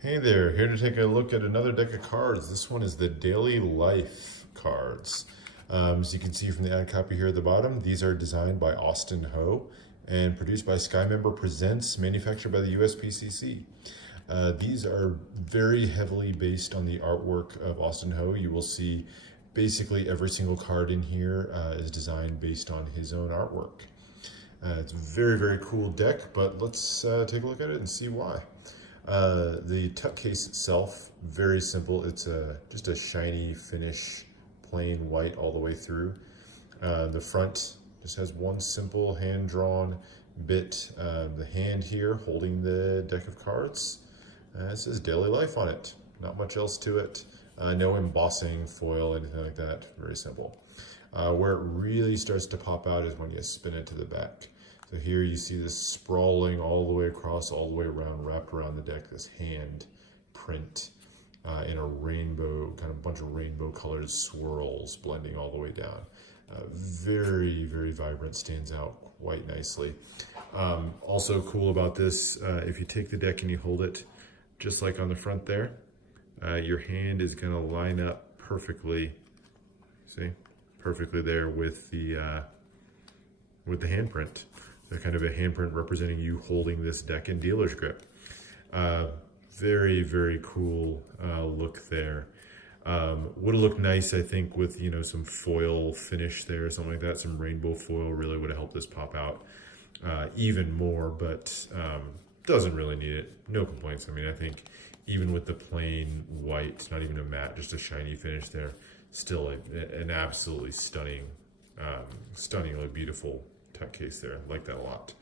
Hey there, here to take a look at another deck of cards. This one is the Daily Life cards. As you can see from the ad copy here at the bottom, these are designed by Austin Ho and produced by Skymember Presents, manufactured by the USPCC. These are very heavily based on the artwork of Austin Ho. You will see basically every single card in here is designed based on his own artwork. It's a very, very cool deck, but let's take a look at it and see why. The tuck case itself, very simple. It's just a shiny finish, plain white all the way through. The front just has one simple hand-drawn bit. The hand here holding the deck of cards. It says Daily Life on it. Not much else to it. No embossing, foil, anything like that. Very simple. Where it really starts to pop out is when you spin it to the back. So here you see this sprawling all the way across, all the way around, wrapped around the deck, this hand print in a rainbow, kind of bunch of rainbow colored swirls blending all the way down. Very, very vibrant, stands out quite nicely. Also cool about this, if you take the deck and you hold it, just like on the front there, your hand is gonna line up perfectly, see, perfectly there with the handprint. They're kind of a handprint representing you holding this deck in dealer's grip. Very, very cool look there. Would have looked nice, I think, with some foil finish there, something like that. Some rainbow foil really would have helped this pop out even more, but doesn't really need it. No complaints. I mean, I think even with the plain white, not even a matte, just a shiny finish there, still an absolutely stunning, stunningly beautiful tuck case there. I like that a lot.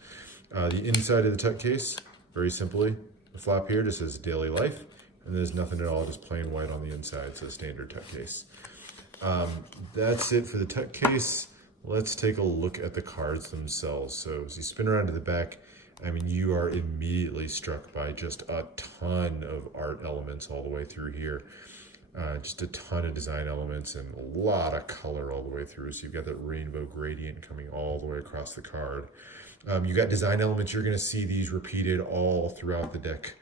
The inside of the tuck case, very simply, the flap here just says Daily Life, and there's nothing at all, just plain white on the inside, so standard tuck case. That's it for the tuck case. Let's take a look at the cards themselves. So as you spin around to the back, I mean, you are immediately struck by just a ton of art elements all the way through here. Just a ton of design elements and a lot of color all the way through. So you've got that rainbow gradient coming all the way across the card. You've got design elements. You're going to see these repeated all throughout the deck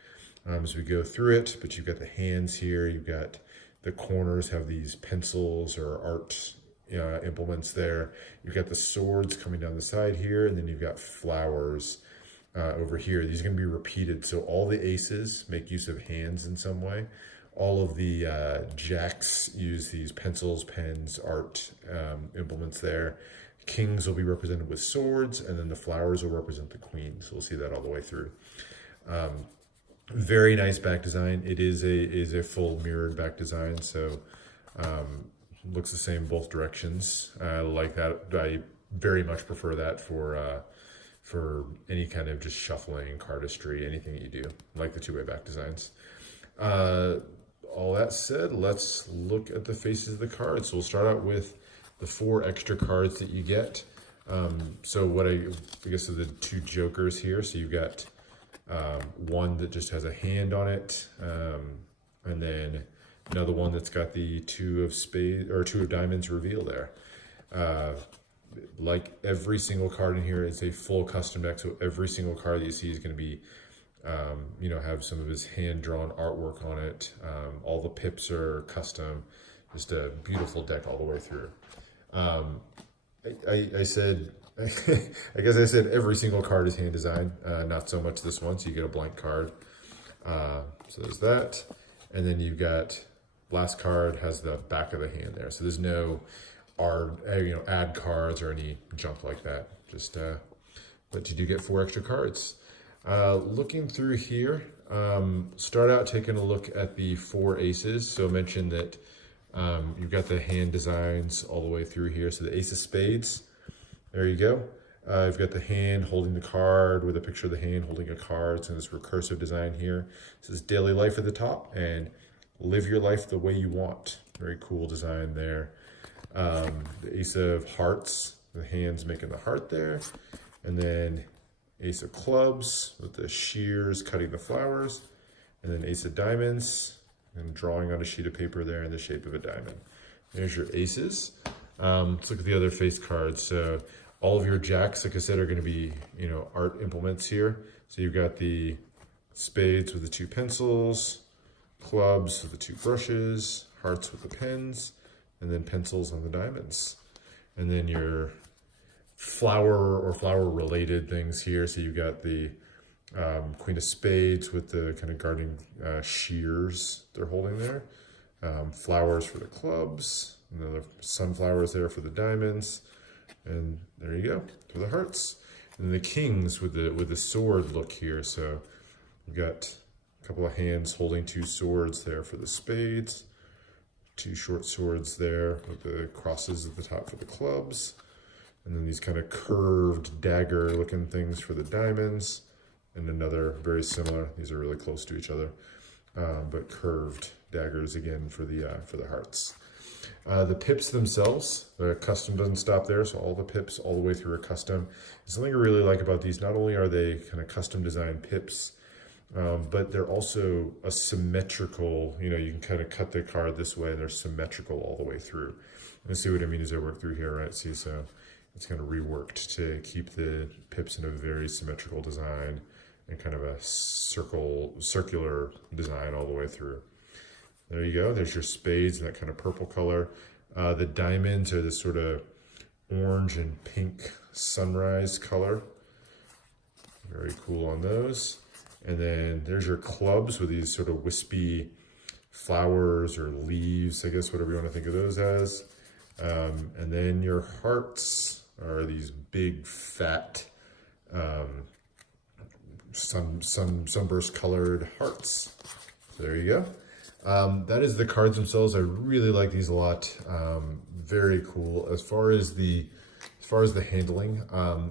as we go through it. But you've got the hands here. You've got the corners have these pencils or art implements there. You've got the swords coming down the side here. And then you've got flowers over here. These are going to be repeated. So all the aces make use of hands in some way. All of the jacks use these pencils, pens, art implements there. Kings will be represented with swords, and then the flowers will represent the queen. So we'll see that all the way through. Very nice back design. It is a full mirrored back design, so looks the same both directions. I like that. I very much prefer that for any kind of just shuffling, cardistry, anything that you do. I like the two-way back designs. All that said, let's look at the faces of the cards. So we'll start out with the 4 extra cards that you get. So what I guess are the 2 jokers here. So you've got one that just has a hand on it, and then another one that's got the 2 of spades or 2 of diamonds reveal there. Like every single card in here is a full custom deck. So every single card that you see is going to be have some of his hand-drawn artwork on it. All the pips are custom. Just a beautiful deck all the way through. I said, I guess I said every single card is hand designed. Not so much this one, so you get a blank card. So there's that. And then you've got, last card has the back of the hand there. So there's no add cards or any junk like that. Just, but you do get 4 extra cards. Looking through here, start out taking a look at the 4 aces. So I mentioned that you've got the hand designs all the way through here. So the ace of spades, there you go. You've got the hand holding the card with a picture of the hand holding a card. So this recursive design here. This is Daily Life at the top and live your life the way you want. Very cool design there. The ace of hearts, the hands making the heart there. And then ace of clubs with the shears cutting the flowers, and then ace of diamonds and drawing on a sheet of paper there in the shape of a diamond. There's your aces. Let's look at the other face cards. So all of your jacks, like I said, are going to be art implements here. So you've got the spades with the 2 pencils, clubs with the 2 brushes, hearts with the pens, and then pencils on the diamonds. And then your flower or flower related things here. So you've got the Queen of Spades with the kind of guarding shears they're holding there. Flowers for the clubs, and then the sunflowers there for the diamonds. And there you go, for the hearts. And then the kings with the sword look here. So we've got a couple of hands holding 2 swords there for the spades, 2 short swords there with the crosses at the top for the clubs, and then these kind of curved dagger looking things for the diamonds, and another very similar, these are really close to each other, but curved daggers again for the hearts. The pips themselves, the custom doesn't stop there, so all the pips all the way through are custom. Something I really like about these, not only are they kind of custom designed pips, but they're also a symmetrical, you can kind of cut the card this way and they're symmetrical all the way through. Let's see what I mean as I work through here, right? See, so it's kind of reworked to keep the pips in a very symmetrical design and kind of a circular design all the way through. There you go. There's your spades in that kind of purple color. The diamonds are this sort of orange and pink sunrise color. Very cool on those. And then there's your clubs with these sort of wispy flowers or leaves, I guess, whatever you want to think of those as. And then your hearts are these big, fat, sunburst colored hearts. So there you go. That is the cards themselves. I really like these a lot. Very cool. As far as the handling,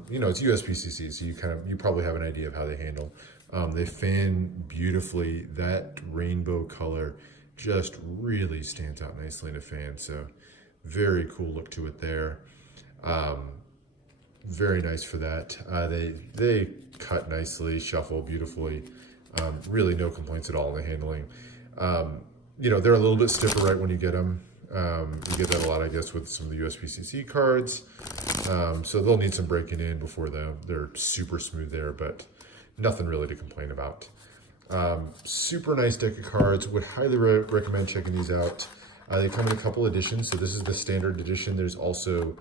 it's USPCC, so you probably have an idea of how they handle. They fan beautifully. That rainbow color just really stands out nicely in a fan. So very cool look to it there. Very nice for that. They cut nicely, shuffle beautifully. Really no complaints at all in the handling. They're a little bit stiffer right when you get them. You get that a lot, I guess, with some of the USPCC cards. So they'll need some breaking in before they're super smooth there, but nothing really to complain about. Super nice deck of cards. Would highly recommend checking these out. They come in a couple editions. So this is the standard edition. There's also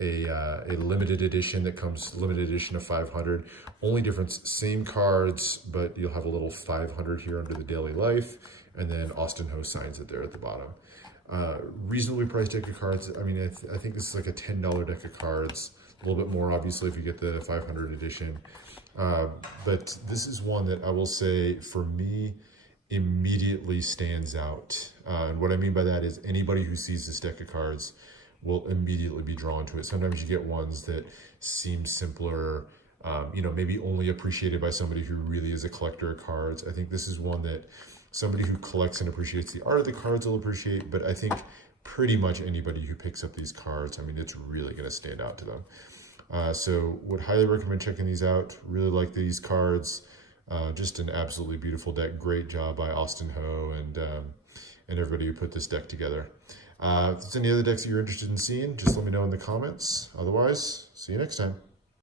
a limited edition that comes, limited edition of 500. Only difference, same cards, but you'll have a little 500 here under the daily life, and then Austin Ho signs it there at the bottom. Reasonably priced deck of cards. I mean, I think this is like a $10 deck of cards. A little bit more, obviously, if you get the 500 edition. But this is one that I will say, for me, immediately stands out. And what I mean by that is anybody who sees this deck of cards will immediately be drawn to it. Sometimes you get ones that seem simpler, maybe only appreciated by somebody who really is a collector of cards. I think this is one that somebody who collects and appreciates the art of the cards will appreciate, but I think pretty much anybody who picks up these cards, I mean, it's really gonna stand out to them. So would highly recommend checking these out. Really like these cards. Just an absolutely beautiful deck. Great job by Austin Ho and everybody who put this deck together. If there's any other decks that you're interested in seeing, just let me know in the comments. Otherwise, see you next time.